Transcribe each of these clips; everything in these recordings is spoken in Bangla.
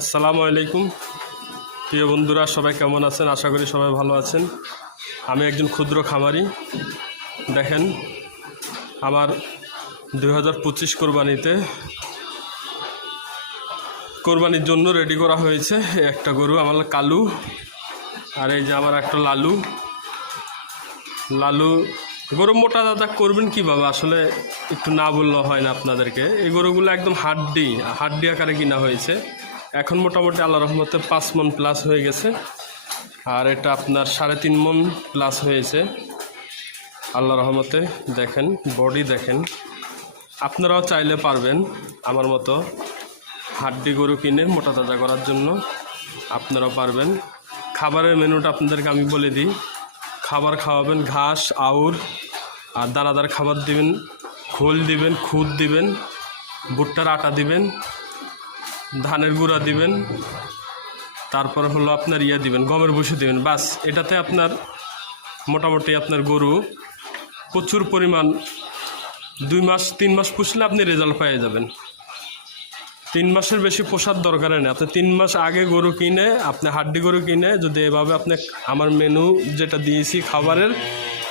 আসসালামু আলাইকুম প্রিয় বন্ধুরা, সবাই কেমন আছেন? আশা করি সবাই ভালো আছেন। আমি একজন ক্ষুদ্র খামারি। দেখেন, আমার 2025 কোরবানির জন্য রেডি করা হয়েছে একটা গরু, আমার কালু। আর এই যে আমার একটা লালু গরু। মোটা দাদা করবেন কীভাবে আসলে একটু না বললে হয় না আপনাদেরকে। এই গরুগুলো একদম হাড্ডি আকারে কিনা হয়েছে। এখন মোটামুটি আল্লাহ রহমতে 5 মণ প্লাস হয়ে গেছে। আর এটা আপনার 3.5 মণ প্লাস হয়েছে আল্লাহ রহমতে। দেখেন, বডি দেখেন। আপনারাও চাইলে পারবেন আমার মতো হাড্ডি গরু কিনে মোটা তাজা করার জন্য। আপনারাও পারবেন। খাবারের মেনুটা আপনাদেরকে আমি বলে দিই। খাবার খাওয়াবেন ঘাস, আউর আর দানাদার খাবার দিবেন, খোল দিবেন, খুদ দিবেন, ভুট্টার আটা দিবেন, ধানের গুঁড়া দিবেন, তারপর হলো আপনার দিবেন, গমের ভুসি দিবেন। বাস, এটাতে আপনার মোটামুটি আপনার গরু প্রচুর পরিমাণ 2-3 মাস পুষলে আপনি রেজাল্ট পেয়ে যাবেন। 3 মাসের বেশি পোষার দরকার নেই। আপনি 3 মাস আগে গরু কিনে, আপনি হাড্ডি গরু কিনে যদি এভাবে আপনি আমার মেনু যেটা দিয়েছি খাবারের,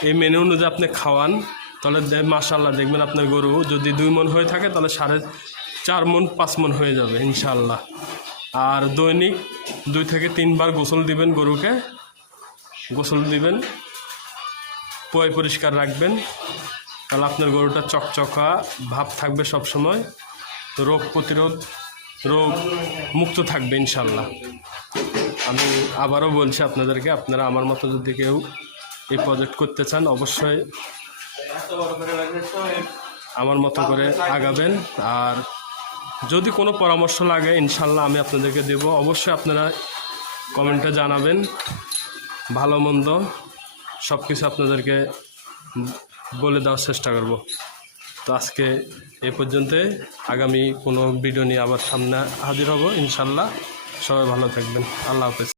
এই মেনু অনুযায়ী আপনি খাওয়ান, তাহলে মাশাআল্লাহ দেখবেন আপনার গরু যদি 2 মণ হয়ে থাকে তাহলে 4.5 মণ 5 মণ হয়ে যাবে ইনশাআল্লাহ। আর দৈনিক 2 থেকে 3 বার গোসল দিবেন গরুকে। গোসল দিবেন, পরিষ্কার রাখবেন, তাহলে আপনার গরুটা চকচকা ভাব থাকবে সব সময়। রোগ মুক্ত থাকবে ইনশাল্লাহ। আমি আবারও বলছি আপনাদেরকে, আপনারা আমার মতো যদি কেউ এই প্রজেক্ট করতে চান অবশ্যই আমার মতো করে আগাবেন। আর যদি কোনো পরামর্শ লাগে ইনশাল্লাহ আমি আপনাদেরকে দেব। অবশ্যই আপনারা কমেন্টে জানাবেন। ভালো মন্দ সব কিছু আপনাদেরকে বলে দেওয়ার চেষ্টা করব। তো আজকে এ পর্যন্ত। আগামী কোনো ভিডিও নিয়ে আবার সামনে হাজির হব ইনশাল্লাহ। সবাই ভালো থাকবেন। আল্লাহ হাফেজ।